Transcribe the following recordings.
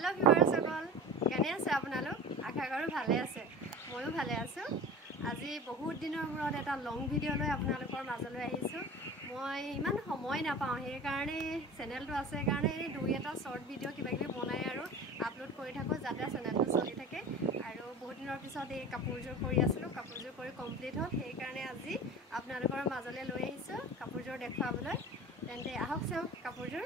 hello viewers সকল কেনে আছে আপোনালোক আশা কৰো ভালে আছে ময়ো ভালে আছো আজি বহুত দিনৰ মূৰত এটা লং ভিডিও লৈ আপোনালোকৰ মাজলৈ আহিছো মই ইমান সময় নাপাওঁ সেই কাৰণে চেনেলটো আছে কাৰণে এই দুই এটা শৰ্ট ভিডিও কিবা কিবি বনাই আৰু আপলোড কৰি থাকো যাতে চেনেলটো চলি থাকে আৰু বহুত দিনৰ পিছত এই কাপোৰজোৰ কৰি আছিলো কাপোৰজোৰ কৰি কমপ্লিট হ'ল সেই কাৰণে আজি আপোনালোকৰ মাজলৈ লৈ আহিছো কাপোৰজোৰ দেখাবলৈ তেন্তে আহক চাওক কাপোৰজোৰ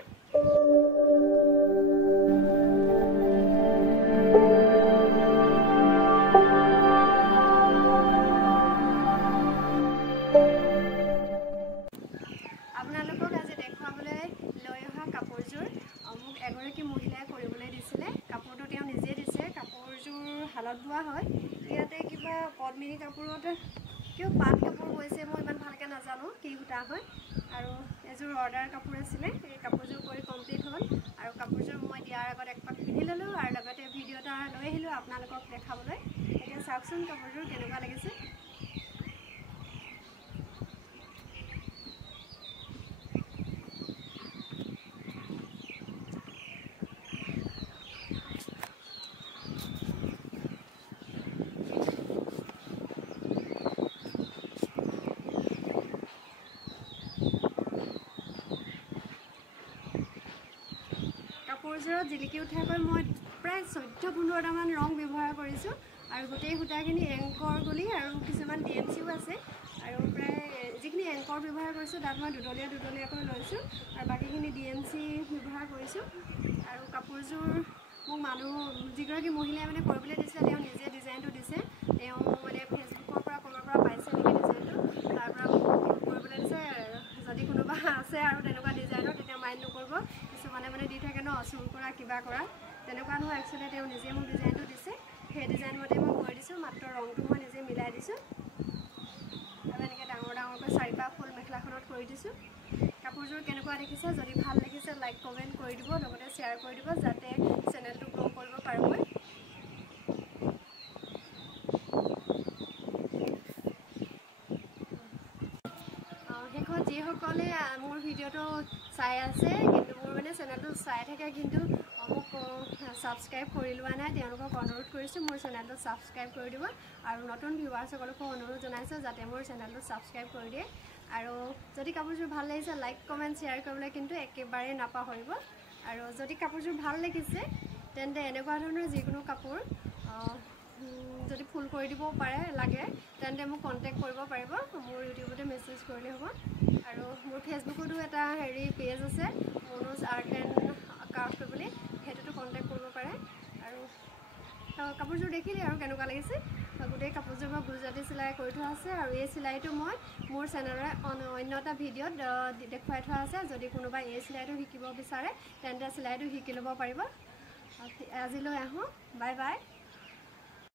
আপোনালোকক আজি দেখাবলৈ লৈ অহা কাপোৰজোৰ মোক এগৰাকী মহিলাই কৰিবলৈ দিছিলে কাপোৰটো তেওঁ নিজে দিছে কাপোৰজোৰ হালত বোৱা হয় ইয়াতে কিবা পদ্মিনী কাপোৰত কিয় পাট কাপোৰ হৈছে মই ইমান ভালকৈ নাজানো কি সূতা হয় আৰু এযোৰ অৰ্ডাৰ কাপোৰ আছিলে এই কাপোৰজোৰ কৰি কমপ্লিট হ'ল আৰু কাপোৰজোৰ মই দিয়াৰ আগত একপাক পিন্ধি ল'লোঁ আৰু লগতে ভিডিঅ' এটা লৈ আহিলোঁ আপোনালোকক দেখাবলৈ এতিয়া চাওকচোন কাপোৰজোৰ কেনেকুৱা লাগিছে কাপোৰজোৰত জিলিকি উঠাকৈ মই প্ৰায় 14-15টামান ৰং ব্যৱহাৰ কৰিছোঁ আৰু গোটেই সূতাখিনি এংকৰ গুলি আৰু কিছুমান ডিএমচিও আছে আৰু প্ৰায় যিখিনি এংকৰ ব্যৱহাৰ কৰিছোঁ তাত মই দুডলীয়াকৈ লৈছোঁ আৰু বাকীখিনি ডিএমচি ব্যৱহাৰ কৰিছোঁ আৰু কাপোৰজোৰ মোক যিগৰাকী মহিলাই মানে কৰিবলৈ দিছিলে তেওঁ নিজে ডিজাইনটো দিছে তেওঁ মানে ফেচবুকৰ পৰা ক'ৰবাৰ পৰা পাইছে নেকি ডিজাইনটো তাৰ পৰা কৰিবলৈ দিছে যদি কোনোবা আছে আৰু তেনেকুৱা ডিজাইনৰ তেতিয়া মাইণ্ড নকৰিব কিছুমানে মানে দি থাকে ন চুৰ কৰা কিবা কৰা তেনেকুৱা নহয় একচুৱেলি তেওঁ নিজে মোক ডিজাইনটো দিছে সেই ডিজাইন মতে মই কৰি দিছোঁ মাত্ৰ ৰংটো মই নিজে মিলাই দিছোঁ আৰু এনেকৈ ডাঙৰকৈ 4পাহ ফুল মেখেলাখনত কৰি দিছোঁ কাপোৰযোৰ কেনেকুৱা দেখিছে যদি ভাল লাগিছে লাইক কমেণ্ট কৰি দিব লগতে শ্বেয়াৰ কৰি দিব যাতে চেনেলটো গ্ৰ' কৰিব পাৰোঁ মই শেষত যিসকলে মোৰ ভিডিঅ'টো চাই আছে কিন্তু মোৰ মানে চেনেলটো চাই থাকে কিন্তু মোক ছাবস্ক্ৰাইব কৰি লোৱা নাই তেওঁলোকক অনুৰোধ কৰিছোঁ মোৰ চেনেলটো ছাবস্ক্ৰাইব কৰি দিব আৰু নতুন ভিউৱাৰসকলকো অনুৰোধ জনাইছোঁ যাতে মোৰ চেনেলটো ছাবস্ক্ৰাইব কৰি দিয়ে আৰু যদি কাপোৰযোৰ ভাল লাগিছে লাইক কমেণ্ট শ্বেয়াৰ কৰিবলৈ কিন্তু একেবাৰে নাপাহৰিব আৰু যদি কাপোৰযোৰ ভাল লাগিছে তেন্তে এনেকুৱা ধৰণৰ যিকোনো কাপোৰ যদি ফুল কৰি দিব লাগে তেন্তে মোক কণ্টেক্ট কৰিব পাৰিব মোৰ ইউটিউবতে মেছেজ কৰিলে হ'ব আৰু মোৰ ফেচবুকতো এটা পেজ আছে মনোজ আৰ্ট এণ্ড ক্ৰাফ্ট বুলি সেইটোতো কণ্টেক্ট কৰিব পাৰে আৰু কাপোৰযোৰ দেখিলে আৰু কেনেকুৱা লাগিছে গোটেই কাপোৰযোৰ মই গুজৰাটী চিলাই কৰি থোৱা আছে আৰু এই চিলাইটো মই মোৰ চেনেলৰে অন্য এটা ভিডিঅ'ত দেখুৱাই থোৱা আছে যদি কোনোবাই এই চিলাইটো শিকিব বিচাৰে তেন্তে চিলাইটো শিকি ল'ব পাৰিব আজিলৈ আহোঁ বাই বাই